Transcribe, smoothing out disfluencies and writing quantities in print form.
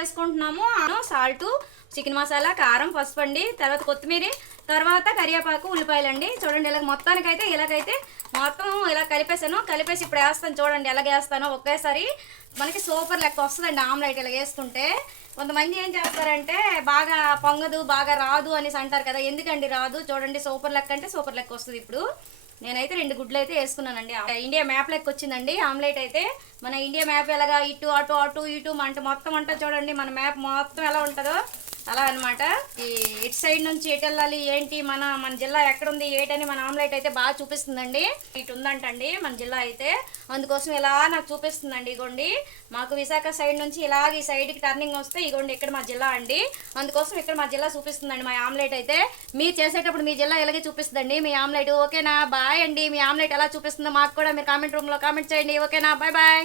వేసుకుంటున్నాము. Salt, chicken masala, కారం, పసుపు అండి, తర్వాత కొత్తిమీర, తర్వాత కరివేపాకు, ఉల్లిపాయలండి. చూడండి ఇలాగ మొత్తానికైతే ఇలాగైతే మొత్తం ఇలా కలిపేసి ఇప్పుడు వేస్తాను. చూడండి ఎలాగ వేస్తానో ఒకేసారి మనకి సూపర్ లెక్క వస్తుందండి ఆమ్లెట్ ఇలా వేసుకుంటే. కొంతమంది ఏం చేస్తారంటే బాగా పొంగదు, బాగా రాదు అనేసి అంటారు కదా. ఎందుకండి రాదు? చూడండి సూపర్ లెక్క అంటే సూపర్ లెక్క వస్తుంది. ఇప్పుడు నేనైతే 2 గుడ్లు అయితే వేసుకున్నానండి. ఇండియా మ్యాప్ లెక్క వచ్చిందండి ఆమ్లెట్ అయితే. మన ఇండియా మ్యాప్ ఎలాగా ఇటు అటు అటు ఇటు అంటే మొత్తం అంటే చూడండి మన మ్యాప్ మొత్తం ఎలా ఉంటుందో అలా అనమాట. ఈ ఇటు సైడ్ నుంచి ఎటు వెళ్ళాలి ఏంటి, మన జిల్లా ఎక్కడుంది ఏంటని మన ఆమ్లెట్ అయితే బాగా చూపిస్తుందండి. ఇటు ఉందంటండి మన జిల్లా అయితే, అందుకోసం ఇలా నాకు చూపిస్తుందండి. ఇగోండి మాకు విశాఖ సైడ్ నుంచి ఇలాగ ఈ సైడ్కి టర్నింగ్ వస్తే ఇగోండి ఇక్కడ మా జిల్లా అండి. అందుకోసం ఇక్కడ మా జిల్లా చూపిస్తుందండి మా ఆమ్లెట్ అయితే. మీరు చేసేటప్పుడు మీ జిల్లా ఇలాగే చూపిస్తుందండి మీ ఆమ్లెట్. ఓకేనా? బాయ్ అండి. మీ ఆమ్లెట్ ఎలా చూపిస్తుందో మాకు కూడా మీరు కామెంట్ రూమ్లో కామెంట్ చేయండి. ఓకేనా? Bye bye.